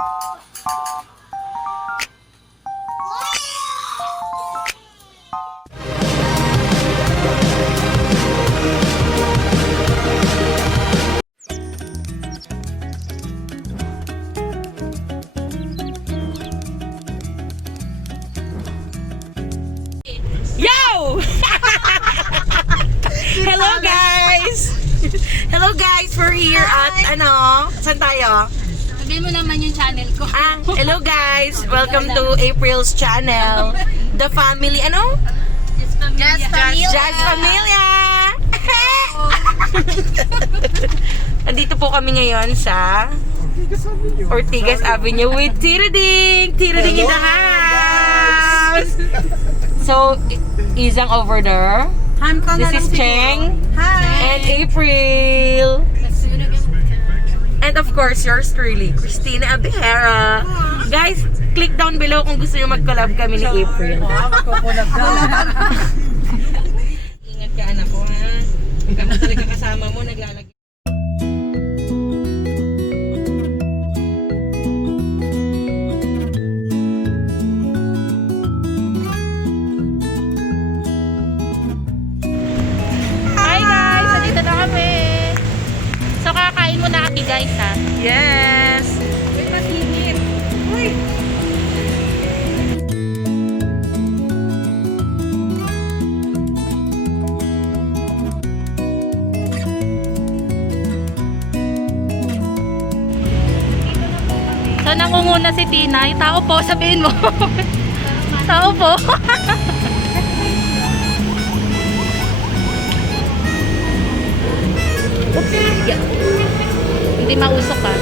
Hello guys! Hello guys, we're here at saan tayo? Sabihin mo naman yung channel ko. Hello guys, welcome to April's channel. The family, Just Familia. Just Familia! Andito po kami ngayon sa Ortigas Avenue with Tita Ding! Tita Ding in the house! So, Izang over there. This is Cheng. Hi. And April. And of course, yours truly, Christina Abihera. Guys, click down below kung gusto nyo mag-collab kami ni April. Ingat ka anak ko ha. Kami talaga kasama mo, naglalagay. So kakain muna kami guys ha. Yes! Uy, masinit! Uy! So nangunguna si Tinay. Tao po, sabihin mo. Tao po. Hindi mausok ka.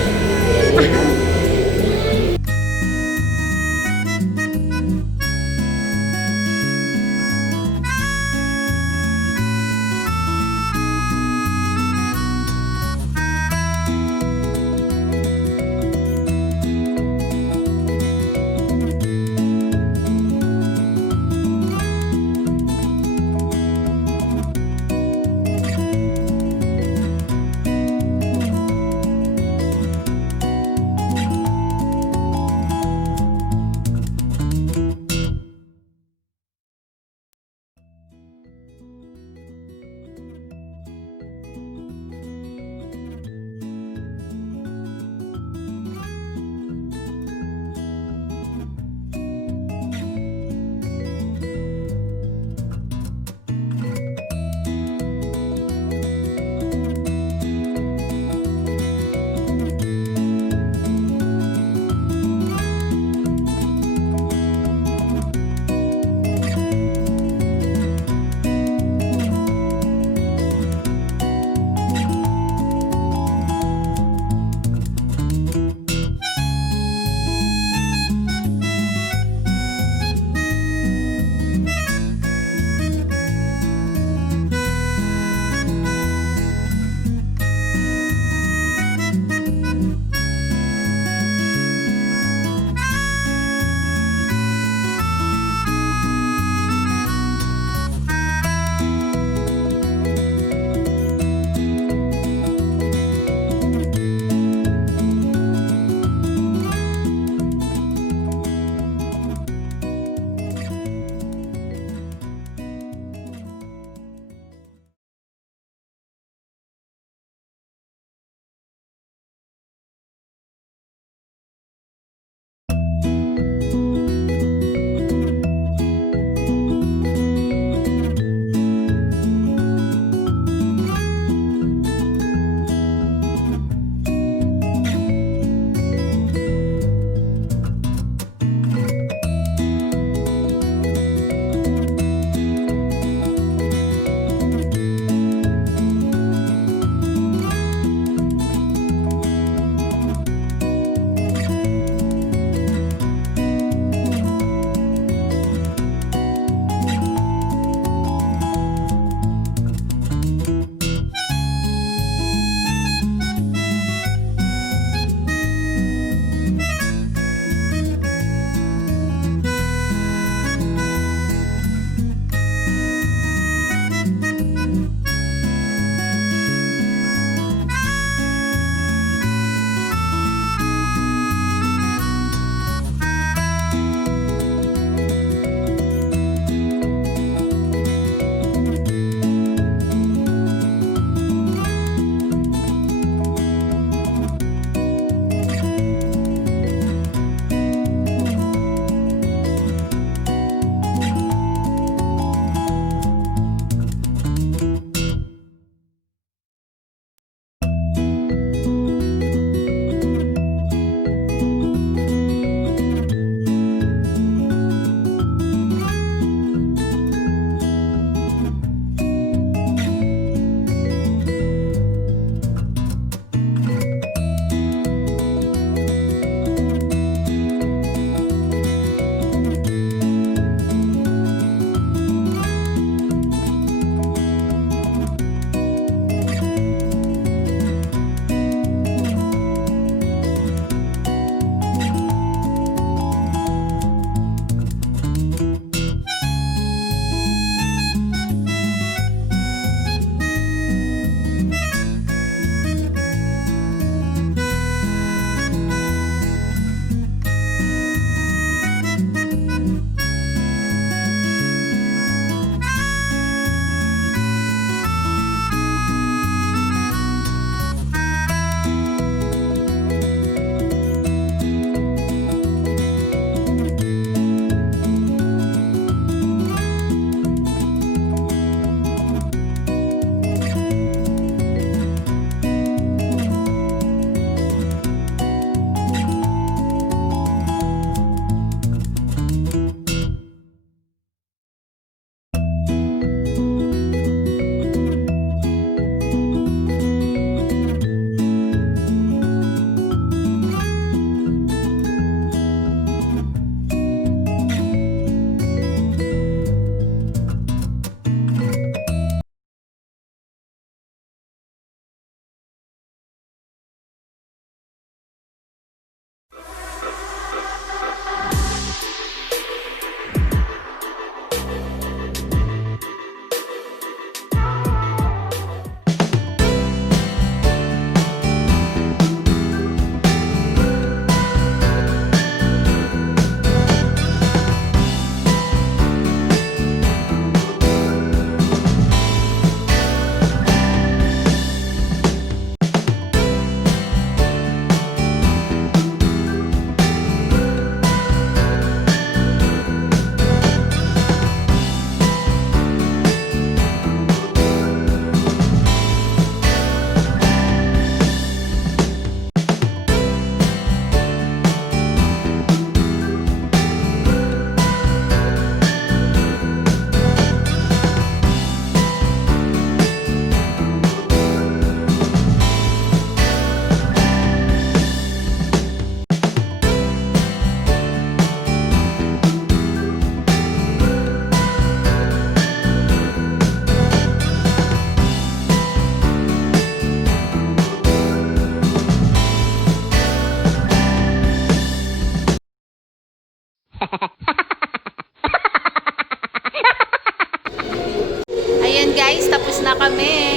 Ayan guys, tapos na kami.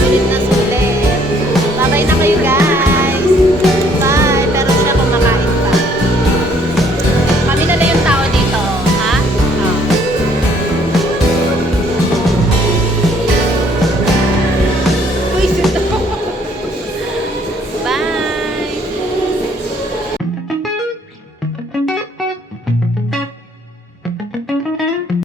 Sulit na sulit. Babay na kayo guys.